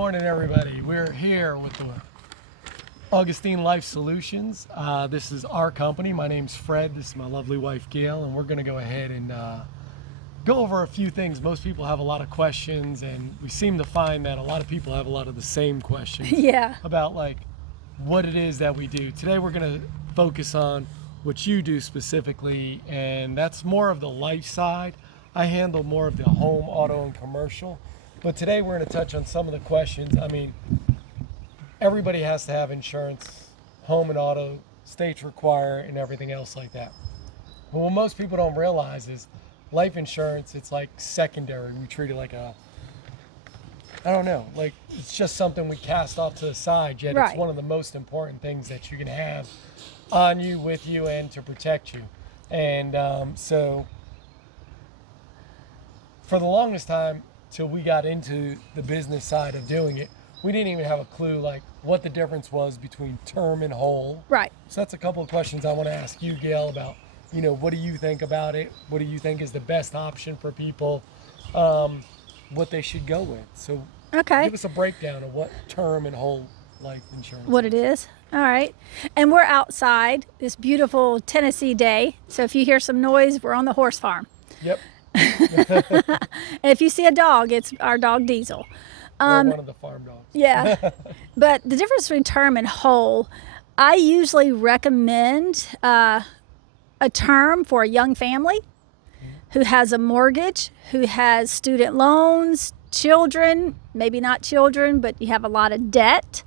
morning, everybody. We're here with the Augustine Life Solutions. This is our company. My name's Fred. This is my lovely wife, Gail, and we're going to go ahead and go over a few things. Most people have a lot of questions, and we seem to find that a lot of people have a lot of the same questions about like what it is that we do. Today we're going to focus on what you do specifically, and that's more of the life side. I handle more of the home, auto, and commercial. But today we're going to touch on some of the questions. I mean, everybody has to have insurance, home and auto, states require, and everything else like that. But what most people don't realize is life insurance, it's like secondary. We treat it like I don't know, like it's just something we cast off to the side, yet It's one of the most important things that you can have on you, with you, and to protect you. And so for the longest time, till we got into the business side of doing it, we didn't even have a clue like what the difference was between term and whole. Right. So that's a couple of questions I want to ask you, Gail, about, you know, what do you think about it? What do you think is the best option for people? What they should go with. So give us a breakdown of what term and whole life insurance What it is. All right. And we're outside this beautiful Tennessee day. So if you hear some noise, we're on the horse farm. Yep. And if you see a dog, it's our dog Diesel. Or one of the farm dogs. Yeah. But the difference between term and whole, I usually recommend a term for a young family who has a mortgage, who has student loans, children, maybe not children, but you have a lot of debt.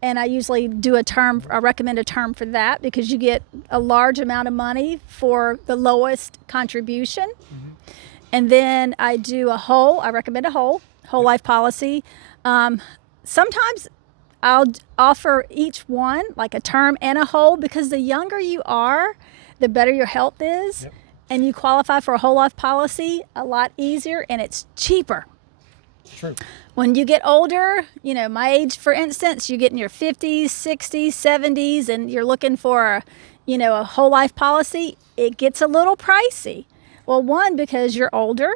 And I usually do I recommend a term for that because you get a large amount of money for the lowest contribution. And then I do I recommend a whole life policy. Sometimes I'll offer each one, like a term and a whole, because the younger you are, the better your health is. Yep. And you qualify for a whole life policy a lot easier, and it's cheaper. True. When you get older, you know, my age, for instance, you get in your 50s, 60s, 70s, and you're looking for a whole life policy, it gets a little pricey. Well, one, because you're older.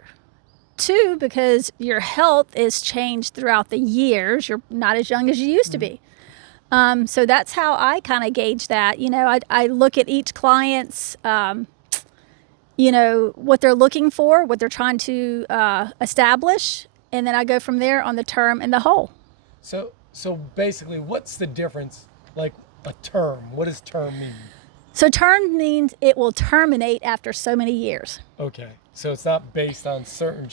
Two, because your health is changed throughout the years. You're not as young as you used to be. So that's how I kind of gauge that. You know, I look at each client's, what they're looking for, what they're trying to establish, and then I go from there on the term and the whole. So basically, what's the difference, like a term? What does term mean? So term means it will terminate after so many years. Okay. So it's not based on certain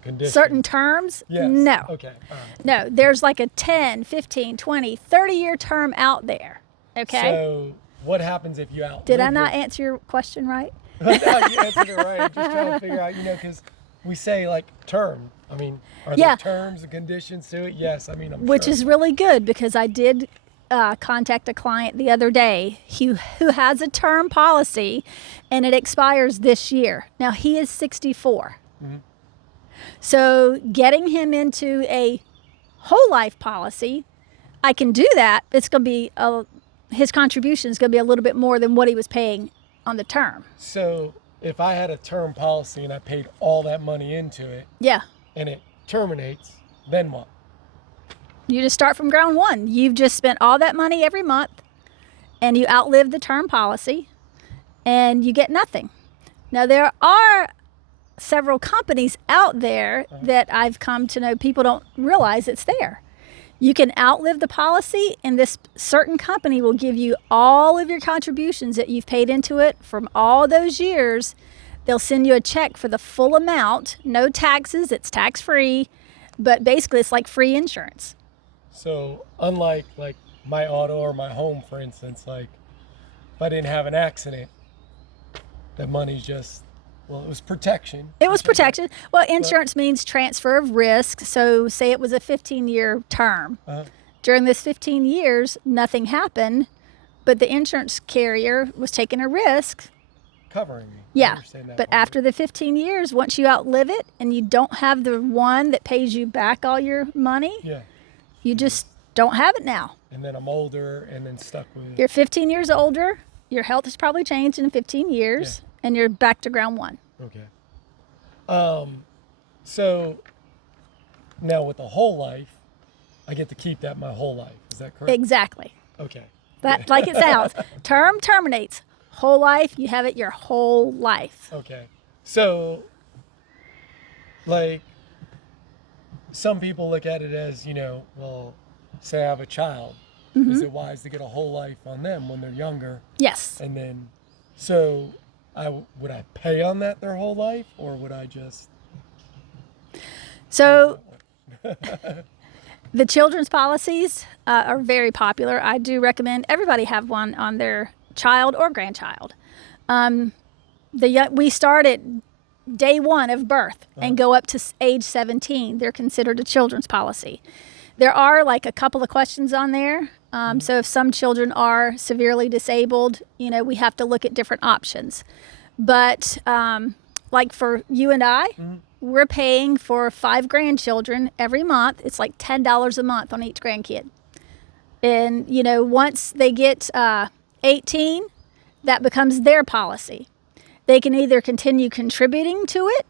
conditions. Certain terms? Yes. No. Okay. All right. No, there's like a 10, 15, 20, 30-year term out there. Okay? So what happens if you outlive Did I not answer your question right? No, you answered it right. I'm just trying to figure out, because we say like term. I mean, are there terms and conditions to it? Yes. I mean, Which is really good because I did contact a client the other day who has a term policy and it expires this year. Now he is 64. So getting him into a whole life policy, I can do that. It's going to be his contribution is going to be a little bit more than what he was paying on the term. So if I had a term policy and I paid all that money into it, and it terminates, then what? You just start from ground one. You've just spent all that money every month and you outlive the term policy and you get nothing. Now, there are several companies out there that I've come to know people don't realize it's there. You can outlive the policy and this certain company will give you all of your contributions that you've paid into it from all those years. They'll send you a check for the full amount, no taxes, it's tax-free, but basically it's like free insurance. So unlike like my auto or my home, for instance, like if I didn't have an accident, the money's just, it was protection. It was protection. Well, insurance means transfer of risk. So say it was a 15-year term. During this 15 years, nothing happened, but the insurance carrier was taking a risk. Covering me. Yeah, but after the 15 years, once you outlive it and you don't have the one that pays you back all your money, you just don't have it now. And then I'm older and then stuck with it. You're 15 years older. Your health has probably changed in 15 years, and you're back to ground one. Okay. So now with the whole life, I get to keep that my whole life. Is that correct? Exactly. Okay. That, like it sounds. Term terminates. Whole life, you have it your whole life. Okay. So, like, some people look at it as, well, say I have a child. Is it wise to get a whole life on them when they're younger? Yes. And then, so would I pay on that their whole life, or would I just? So the children's policies are very popular. I do recommend everybody have one on their child or grandchild. We start at day one of birth and go up to age 17. They're considered a children's policy. There are like a couple of questions on there. So if some children are severely disabled, we have to look at different options. But like for you and I, we're paying for 5 grandchildren every month. It's like $10 a month on each grandkid. And, once they get 18, that becomes their policy. They can either continue contributing to it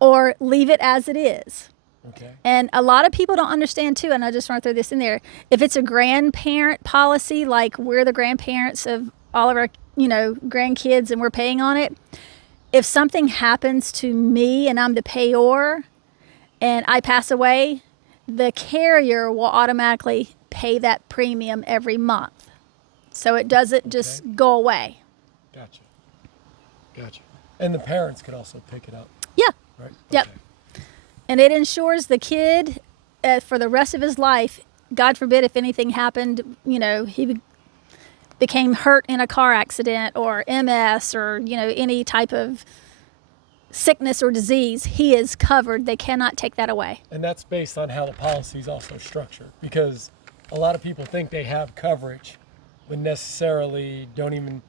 or leave it as it is. Okay. And a lot of people don't understand too, and I just want to throw this in there. If it's a grandparent policy, like we're the grandparents of all of our, grandkids and we're paying on it, if something happens to me and I'm the payor and I pass away, the carrier will automatically pay that premium every month. So it doesn't just go away. Gotcha. And the parents could also pick it up. Yeah. Right? Yep. Okay. And it ensures the kid for the rest of his life, God forbid if anything happened, he became hurt in a car accident or MS or, any type of sickness or disease, he is covered. They cannot take that away. And that's based on how the policy is also structured, because a lot of people think they have coverage, but necessarily don't even,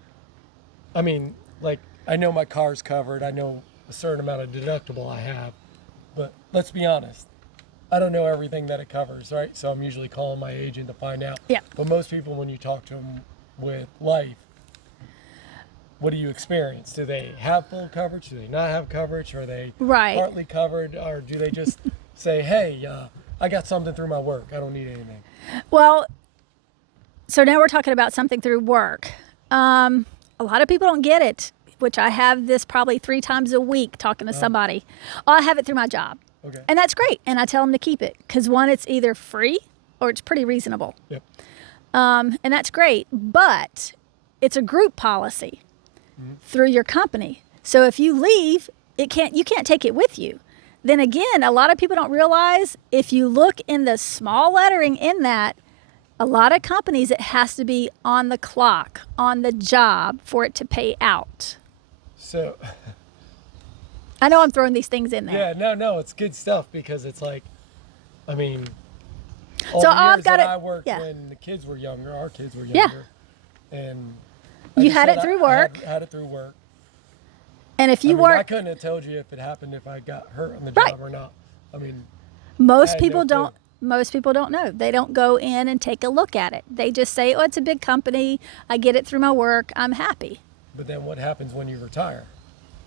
like, I know my car's covered. I know a certain amount of deductible I have, but let's be honest. I don't know everything that it covers, right? So I'm usually calling my agent to find out. Yeah. But most people, when you talk to them with life, what do you experience? Do they have full coverage? Do they not have coverage? Are they partly covered? Or do they just say, hey, I got something through my work. I don't need anything. Well, so now we're talking about something through work. A lot of people don't get it, which I have this probably 3 times a week talking to somebody. I have it through my job. Okay. And that's great. And I tell them to keep it because one, it's either free or it's pretty reasonable. Yep. And that's great. But it's a group policy through your company. So if you leave, you can't take it with you. Then again, a lot of people don't realize if you look in the small lettering in that, a lot of companies, it has to be on the clock, on the job for it to pay out. So I know I'm throwing these things in there. yeah, no, it's good stuff because it's like, all So the years I've got that it- I worked yeah. when the kids were younger, our kids were Yeah. younger, and You had it through work. I had it through work. And if you I work, couldn't have told you if it happened if I got hurt on the Right. job or not. I most had people no clue. don't. Most people don't know. They don't go in and take a look at it. They just say, "Oh, it's a big company. I get it through my work. I'm happy." But then what happens when you retire?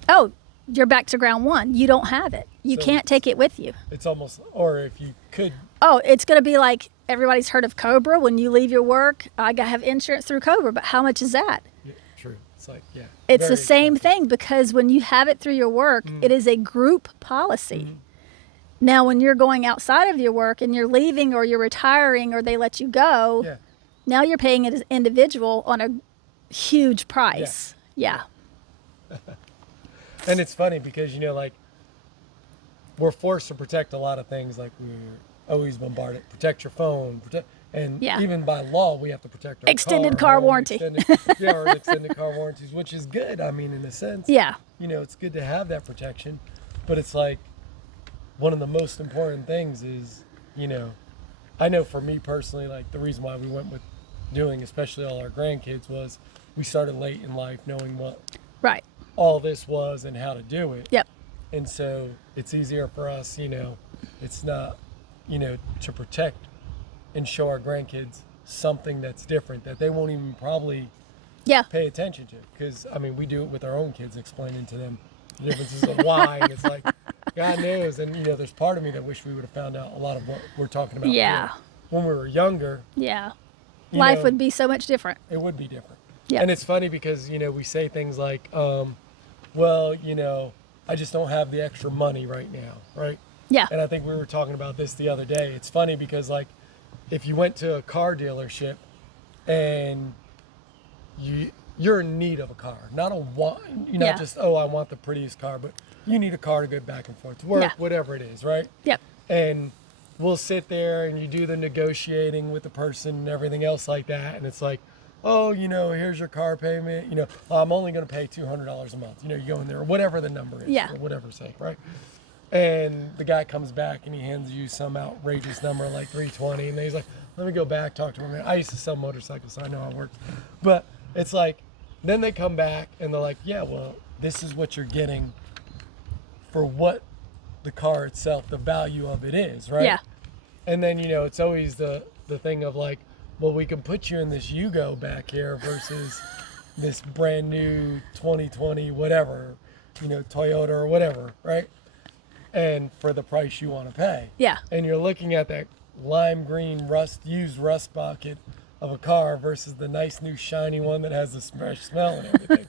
Oh, you're back to ground one. You don't have it. You So can't take it with you. It's almost, or if you could, Oh, it's going to be like everybody's heard of Cobra. When you leave your work, I got to have insurance through Cobra. But how much is that? yeah, true. It's like, yeah. It's very the same expensive. thing because when you have it through your work, it is a group policy. Now, when you're going outside of your work and you're leaving or you're retiring or they let you go, Yeah. now you're paying it as individual on a huge price. Yeah. And it's funny because, like, we're forced to protect a lot of things. Like, we're always bombarded. Protect your phone. And Yeah. even by law, we have to protect our Extended car home, warranty. extended car warranties, which is good. In a sense. Yeah. It's good to have that protection. But it's like, one of the most important things is, I know for me personally, like, the reason why we went with doing, especially all our grandkids, was we started late in life knowing what Right. all this was and how to do it. Yep. And so it's easier for us, it's not, to protect and show our grandkids something that's different that they won't even probably Yeah. pay attention to. Because, we do it with our own kids, explaining to them the differences of why. And it's like, God knows. And, there's part of me that wish we would have found out a lot of what we're talking about Yeah. when we were younger. Yeah. you Life know, would be so much different. It would be different. Yeah. And it's funny because, we say things like, well, I just don't have the extra money right now, right? Yeah. And I think we were talking about this the other day. It's funny because, like, if you went to a car dealership and you're in need of a car, not a want, Yeah. just, oh, I want the prettiest car, but you need a car to go back and forth to work, Yeah. whatever it is, right? Yep. And we'll sit there and you do the negotiating with the person and everything else like that. And it's like, oh, here's your car payment. I'm only going to pay $200 a month. You go in there, or whatever the number is, Yeah. or whatever's sake, right? And the guy comes back and he hands you some outrageous number like 320, and then he's like, let me go back, talk to him. I used to sell motorcycles, so I know how it works. But it's like, then they come back and they're like, yeah, well, this is what you're getting for what the car itself, the value of it is, right? Yeah. And then, it's always the thing of like, well, we can put you in this Yugo back here versus this brand new 2020 whatever, Toyota or whatever, right? And for the price you want to pay. Yeah. And you're looking at that lime green used rust bucket of a car versus the nice new shiny one that has the fresh smell and everything.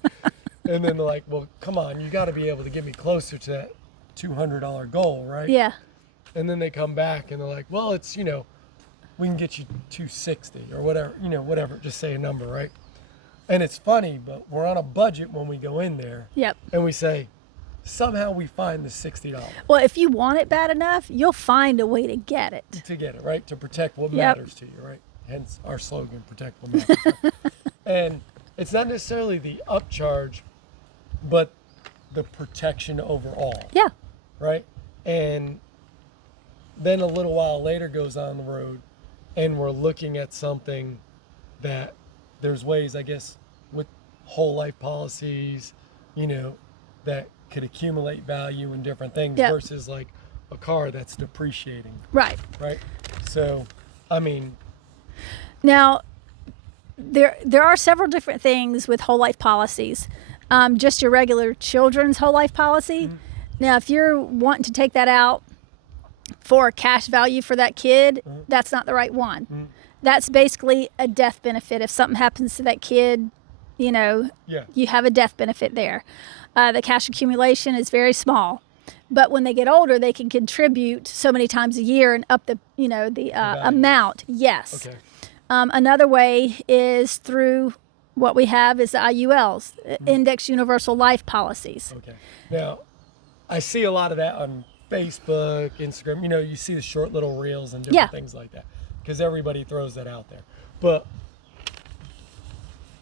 And then they're like, well, come on, you got to be able to get me closer to that $200 goal, right? Yeah. And then they come back and they're like, well, it's, we can get you 260 or whatever, whatever, just say a number, right? And it's funny, but we're on a budget when we go in there. Yep. And we say, somehow we find the $60 Well, if you want it bad enough, you'll find a way to get it. to get it, right? To protect what Yep. matters to you, right? Hence our slogan, protect what matters. Right? And it's not necessarily the upcharge, but the protection overall. Yeah. Right? And then a little while later goes on the road and we're looking at something that there's ways, I guess, with whole life policies, that could accumulate value in different things Yep. versus like a car that's depreciating, Right. right? So, I mean, Now, there are several different things with whole life policies. Just your regular children's whole life policy. Mm-hmm. Now, if you're wanting to take that out for cash value for that kid, Mm-hmm. that's not the right one. That's basically a death benefit. If something happens to that kid, yeah, you have a death benefit there. The cash accumulation is very small. But when they get older, they can contribute so many times a year and up the value. amount. Yes. Okay. Another way is through what we have is the IULs, Index Universal Life Policies. Okay. Now, I see a lot of that on Facebook, Instagram. You see the short little reels and different Yeah. things like that because everybody throws that out there.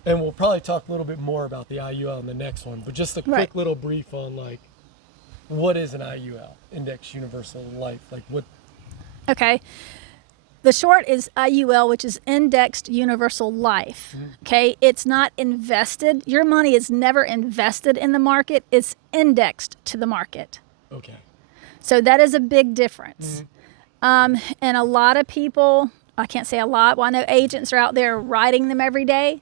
And we'll probably talk a little bit more about the IUL in the next one, but just a quick Right. little brief on like, what is an IUL, Index Universal Life? Like what? Okay. The short is IUL, which is Indexed Universal Life. Okay. It's not invested. Your money is never invested in the market. It's indexed to the market. Okay. So that is a big difference. And a lot of people, I can't say a lot, well, I know agents are out there writing them every day.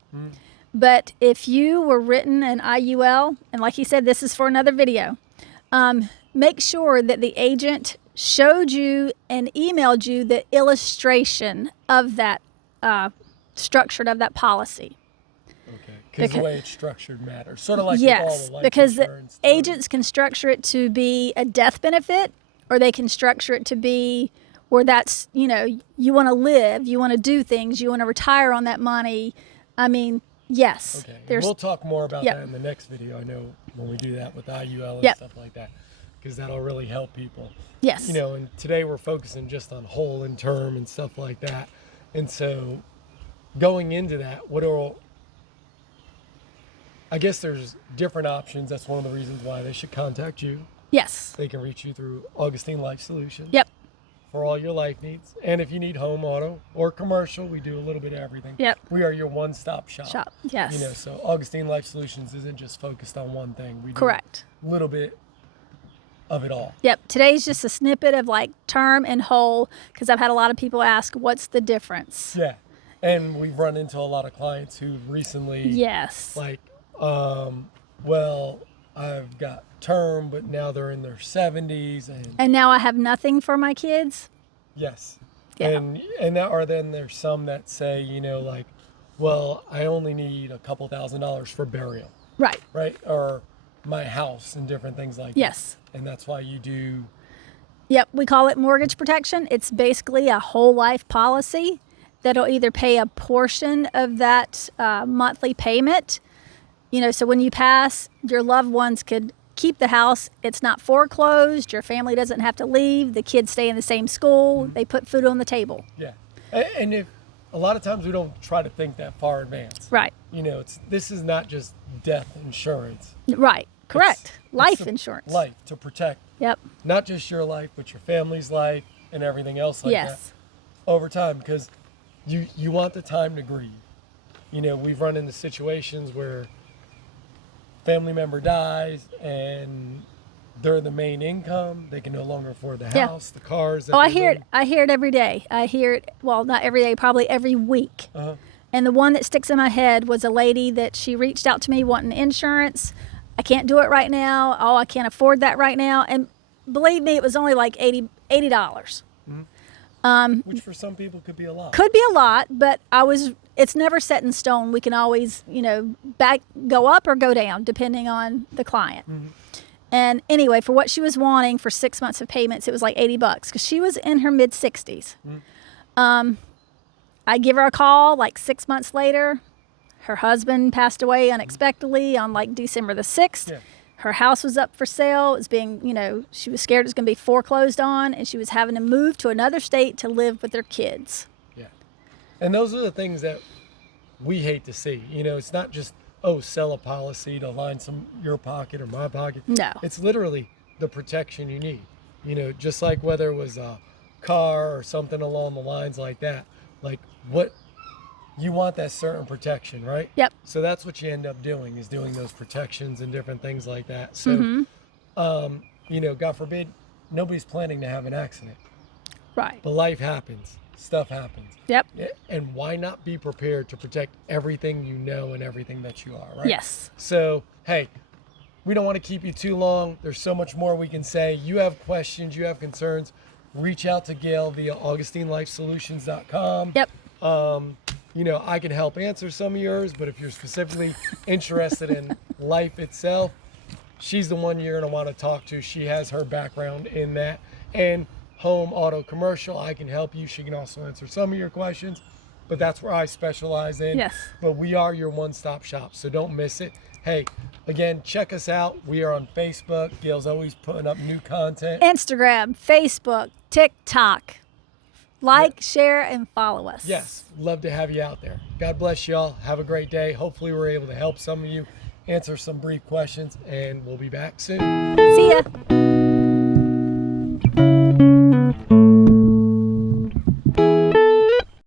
But if you were written an IUL, and like you said, this is for another video, make sure that the agent showed you and emailed you the illustration of that structured of that policy. Okay. Because the Becau- way it's structured matters. Sort of like with all Yes, the life because the insurance. agents can structure it to be a death benefit, or they can structure it to be where that's, you want to live, you want to do things, you want to retire on that money. I mean, yes. Okay. There's We'll talk more about Yep. that in the next video. I know when we do that with IUL and Yep. stuff like that, because that'll really help people. yes. And today we're focusing just on whole and term and stuff like that. And so going into that, I guess there's different options. That's one of the reasons why they should contact you. Yes. They can reach you through Augustine Life Solutions. Yep. For all your life needs. And if you need home, auto, or commercial, we do a little bit of everything. Yep. We are your one-stop shop. Shop. Yes. So Augustine Life Solutions isn't just focused on one thing. We do Correct. a little bit of it all. Yep. Today's just a snippet of like term and whole, because I've had a lot of people ask, what's the difference? Yeah. And we've run into a lot of clients who recently Yes. like, well, I've got term, but now they're in their 70s, And now I have nothing for my kids. yes. Yeah. Or then there's some that say, like, well, I only need a couple $1,000s for burial, Right. right? Or my house and different things like Yes. that. And that's why you do. Yep, we call it mortgage protection. It's basically a whole life policy that'll either pay a portion of that monthly payment. So when you pass, your loved ones could keep the house. It's not foreclosed. Your family doesn't have to leave. The kids stay in the same school. They put food on the table. Yeah. And if a lot of times we don't try to think that far advance. Right. This is not just death insurance. Right. Correct. It's Life insurance. Life to protect Yep. not just your life, but your family's life and everything else like that Yes. over time, because you want the time to grieve. We've run into situations where family member dies and they're the main income. They can no longer afford the Yeah. house, the cars. Oh, I hear it. I hear it every day. I hear it. Well, not every day, probably every week. Uh-huh. And the one that sticks in my head was a lady that she reached out to me wanting insurance. I can't do it right now. Oh, I can't afford that right now. And believe me, it was only like $80. Which for some people could be a lot. Could be a lot, but it's never set in stone. We can always, go up or go down depending on the client. And anyway, for what she was wanting for 6 months of payments, it was like $80 because she was in her mid 60s. I give her a call like 6 months later. Her husband passed away unexpectedly on like December the 6th. Yeah. Her house was up for sale. It was being, she was scared it was going to be foreclosed on, and she was having to move to another state to live with their kids. Yeah. And those are the things that we hate to see. It's not just, sell a policy to line your pocket or my pocket. No. It's literally the protection you need. Just like whether it was a car or something along the lines like that. Like what you want, that certain protection, right? Yep. So that's what you end up doing, is doing those protections and different things like that. So, God forbid, nobody's planning to have an accident. Right. But life happens. Stuff happens. Yep. And why not be prepared to protect everything and everything that you are, right? Yes. So, hey, we don't want to keep you too long. There's so much more we can say. You have questions, you have concerns, reach out to Gail via AugustineLifeSolutions.com. Yep. I can help answer some of yours, but if you're specifically interested in life itself, she's the one you're going to want to talk to. She has her background in that. And home, auto, commercial, I can help you. She can also answer some of your questions, but that's where I specialize in. Yes. But we are your one-stop shop, so don't miss it. Hey, again, check us out. We are on Facebook. Gail's always putting up new content. Instagram, Facebook, TikTok. Like, share, and follow us. Yes, love to have you out there. God bless y'all. Have a great day. Hopefully we're able to help some of you, answer some brief questions, and we'll be back soon. See ya.